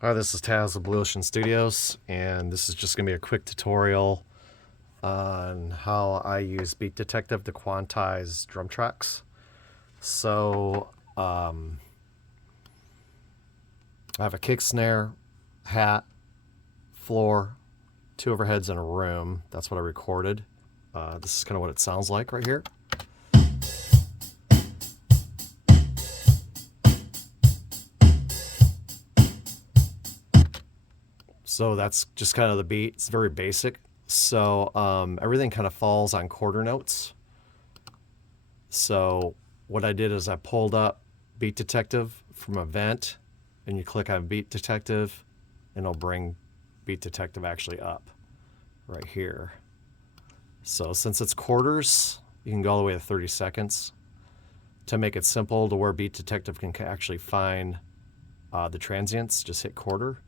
Hi, this is Taz of Blue Ocean Studios, and this is just going to be a quick tutorial on how I use Beat Detective to quantize drum tracks. So, I have a kick snare, hat, floor, two overheads, and a room. That's what I recorded. This is kind of what it sounds like right here. So that's just kind of the beat. It's very basic. So everything kind of falls on quarter notes. So what I did is I pulled up Beat Detective from Event, and you click on Beat Detective, and it'll bring Beat Detective actually up right here. So since it's quarters, you can go all the way to 30 seconds. To make it simple to where Beat Detective can actually find the transients, just hit quarter.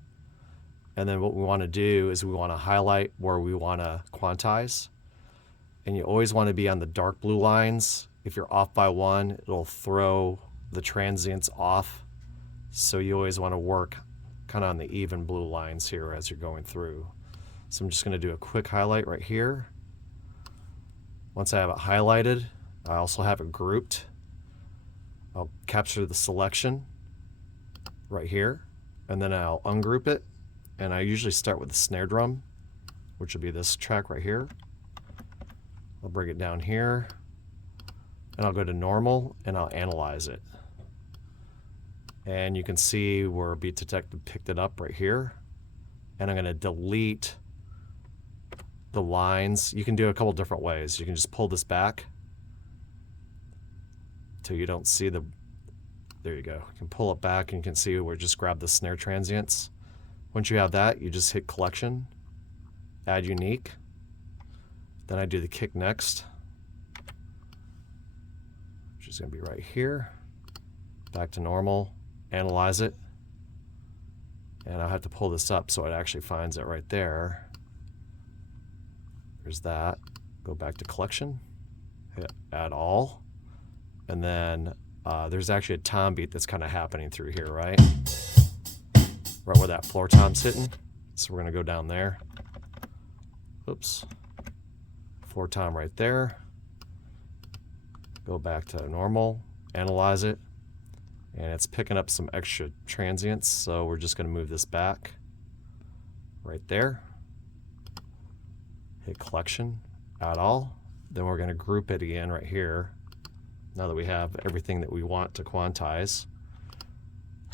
And then what we want to do is we want to highlight where we want to quantize. And you always want to be on the dark blue lines. If you're off by one, it'll throw the transients off. So you always want to work kind of on the even blue lines here as you're going through. So I'm just going to do a quick highlight right here. Once I have it highlighted, I also have it grouped. I'll capture the selection right here, and then I'll ungroup it. And I usually start with the snare drum, which will be this track right here. I'll bring it down here, and I'll go to normal, and I'll analyze it. And you can see where Beat Detective picked it up right here. And I'm going to delete the lines. You can do it a couple different ways. You can just pull this back till you don't see the, there you go. You can pull it back and you can see where just grab the snare transients. Once you have that, you just hit collection, add unique. Then I do the kick next, which is going to be right here. Back to normal, analyze it. And I'll have to pull this up so it actually finds it right there. There's that. Go back to collection, hit add all. And then there's actually a tom beat that's kind of happening through here, right? Right where that floor tom's hitting. So we're going to go down there. Oops. Floor tom right there. Go back to normal, analyze it, and it's picking up some extra transients, so we're just going to move this back right there. Hit collection, add all. Then we're going to group it again right here. Now that we have everything that we want to quantize,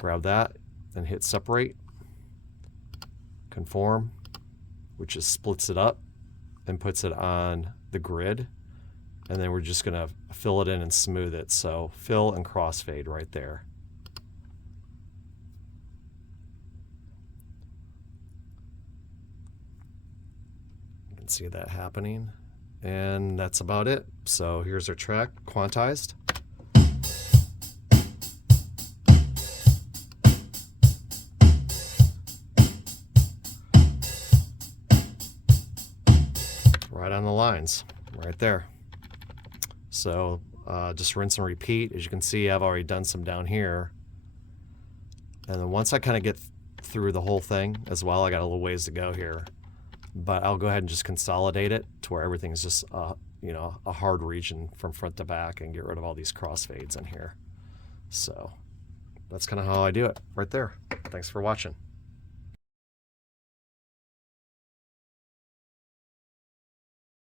grab that, then hit separate, conform, which just splits it up and puts it on the grid. And then we're just going to fill it in and smooth it. So fill and crossfade right there. You can see that happening. And that's about it. So here's our track quantized. Right on the lines, right there. So just rinse and repeat. As you can see, I've already done some down here. And then once I kind of get through the whole thing as well, I got a little ways to go here. But I'll go ahead and just consolidate it to where everything's just a hard region from front to back and get rid of all these crossfades in here. So that's kind of how I do it right there. Thanks for watching.